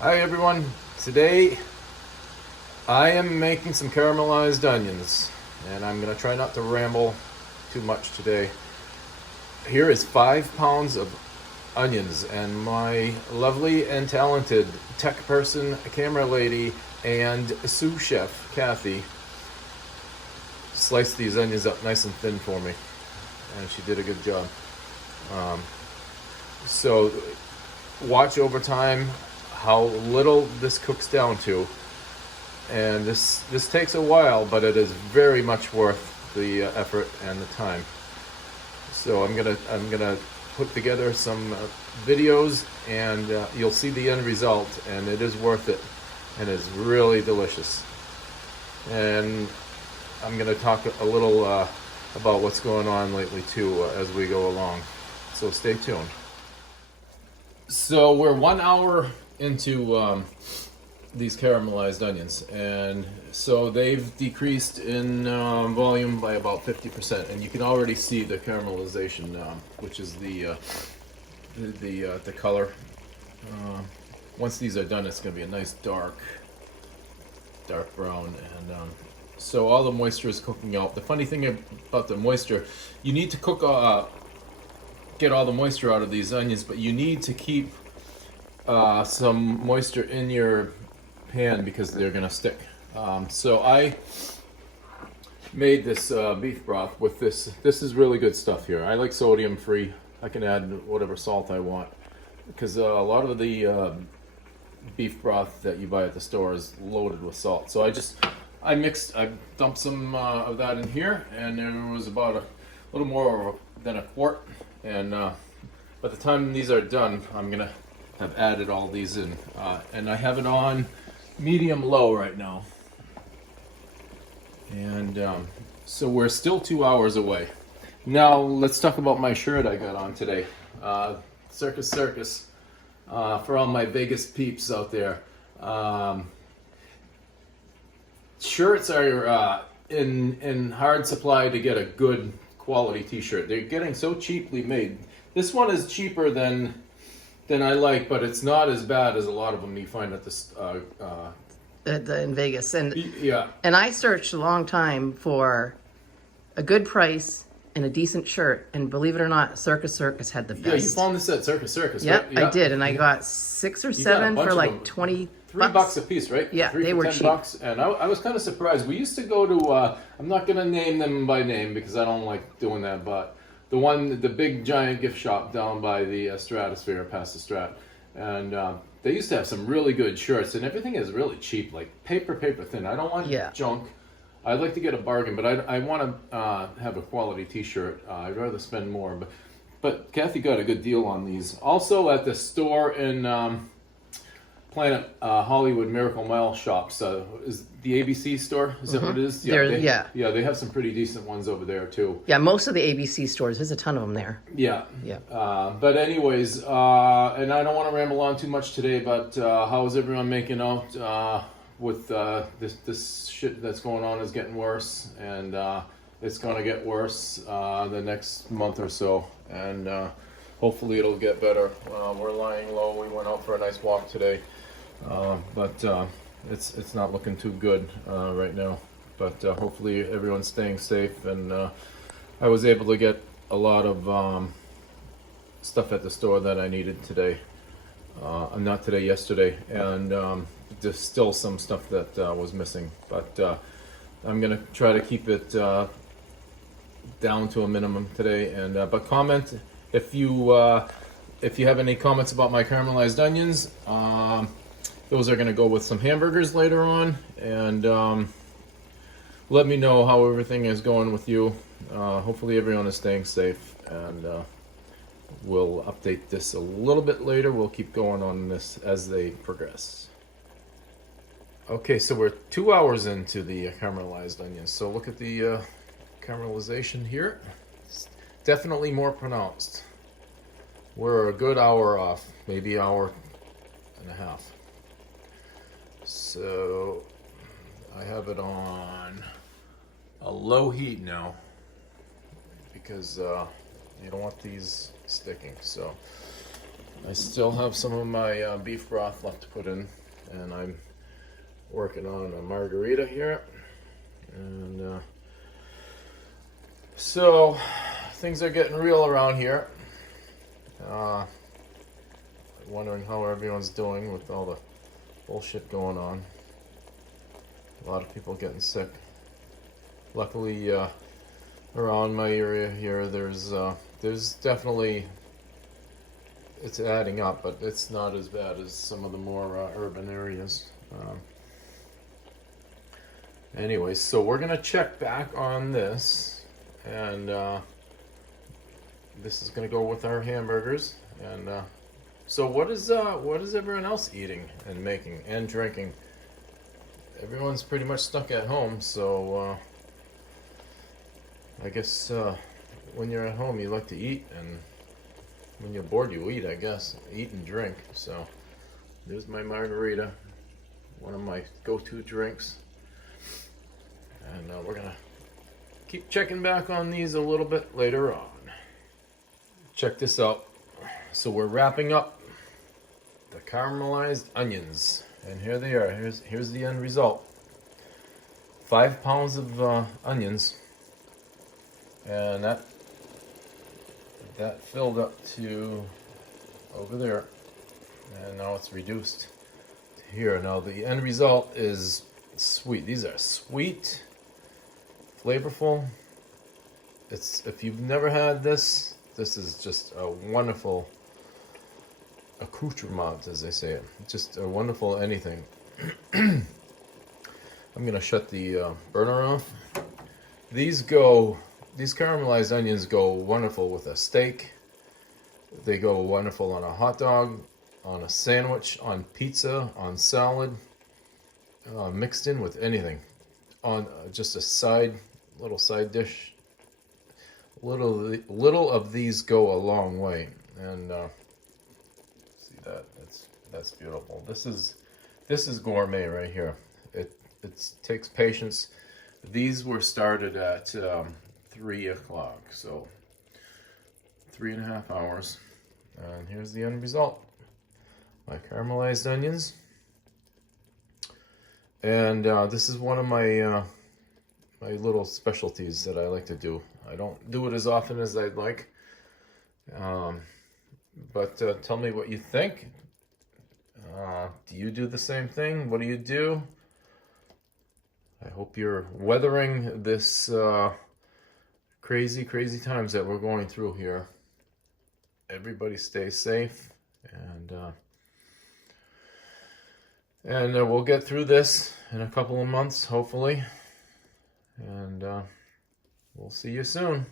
Hi everyone. Today I am making some caramelized onions and I'm going to try not to ramble too much today. Here is 5 pounds of onions and my lovely and talented tech person, camera lady, and sous chef Kathy sliced these onions up nice and thin for me and she did a good job. So watch over time how little this cooks down to, and this takes a while, but it is very much worth the effort and the time. So I'm gonna put together some videos, and you'll see the end result, and it is worth it, and it's really delicious. And I'm gonna talk a little about what's going on lately too as we go along. So stay tuned. So we're 1 hour into these caramelized onions, and so they've decreased in volume by about 50%, and you can already see the caramelization, which is the color. Once these are done, it's going to be a nice dark brown, and so all the moisture is cooking out. The funny thing about the moisture, you need to cook get all the moisture out of these onions, but you need to keep some moisture in your pan because they're gonna stick. So I made this beef broth with this. This is really good stuff here. I like sodium free. I can add whatever salt I want because a lot of the beef broth that you buy at the store is loaded with salt. So I dumped some of that in here, and there was about a little more than a quart. And by the time these are done, I'm gonna have added all these in, and I have it on medium low right now. And so we're still 2 hours away. Now let's talk about my shirt I got on today. Circus Circus, for all my Vegas peeps out there. Shirts are in hard supply to get a good quality t-shirt. They're getting so cheaply made. This one is cheaper than I like, but it's not as bad as a lot of them you find at this in Vegas. And yeah. and I searched a long time for a good price and a decent shirt, and believe it or not, Circus Circus had the best. Yeah, you found this at Circus Circus, Yep, right? Yeah, I did, and I got 6 or You got a 7 bunch for of like them. 20 $3 a piece, right? Yeah, 3 they for were 10 cheap. bucks, and I was kind of surprised. We used to go to I'm not gonna name them by name because I don't like doing that, but the big giant gift shop down by the Stratosphere, past the Strat, and they used to have some really good shirts, and everything is really cheap, like paper thin. I don't want junk. I'd like to get a bargain, but I want to have a quality T-shirt. I'd rather spend more, but Kathy got a good deal on these. Also at the store in Planet Hollywood Miracle Mile shops, is the ABC store? Is that what it is? Yeah, they have some pretty decent ones over there too. Yeah, most of the ABC stores, there's a ton of them there. Yeah. Yeah. But anyways, and I don't want to ramble on too much today, but how is everyone making out with this shit that's going on is getting worse, and it's going to get worse the next month or so, and hopefully it'll get better. We're lying low. We went out for a nice walk today, but it's not looking too good right now. But hopefully everyone's staying safe, and I was able to get a lot of stuff at the store that I needed today. Not today, yesterday, and there's still some stuff that was missing, but I'm gonna try to keep it down to a minimum today. And but comment if you have any comments about my caramelized onions. Those are gonna go with some hamburgers later on, and let me know how everything is going with you. Hopefully everyone is staying safe, and we'll update this a little bit later. We'll keep going on this as they progress. Okay, so we're 2 hours into the caramelized onions. So look at the caramelization here. It's definitely more pronounced. We're a good hour off, maybe hour and a half. So I have it on a low heat now because you don't want these sticking. So I still have some of my beef broth left to put in, and I'm working on a margarita here. And so things are getting real around here. Wondering how everyone's doing with all the bullshit going on. A lot of people getting sick. Luckily, around my area here, there's definitely, it's adding up, but it's not as bad as some of the more urban areas. Anyway, so we're gonna check back on this, and this is gonna go with our hamburgers. And so what is everyone else eating and making and drinking? Everyone's pretty much stuck at home, so I guess when you're at home you like to eat, and when you're bored you eat, I guess. Eat and drink. So there's my margarita, one of my go-to drinks. And we're gonna keep checking back on these a little bit later on. Check this out. So we're wrapping up the caramelized onions, and here they are. Here's the end result. 5 pounds of onions, and that filled up to over there, and now it's reduced to here. Now the end result is sweet. These are sweet, flavorful. It's, if you've never had this is just a wonderful accoutrement, as they say it. Just a wonderful anything. I'm gonna shut the burner off. These caramelized onions go wonderful with a steak. They go wonderful on a hot dog, on a sandwich, on pizza, on salad, mixed in with anything. On just a little side dish. Little of these go a long way, and see that? That's beautiful. This is gourmet right here. It takes patience. These were started at 3 o'clock, so 3.5 hours, and here's the end result. My caramelized onions, and this is one of my my little specialties that I like to do. I don't do it as often as I'd like, but tell me what you think. Do you do the same thing? What do you do? I hope you're weathering this crazy times that we're going through here. Everybody stay safe, and we'll get through this in a couple of months, hopefully. And we'll see you soon.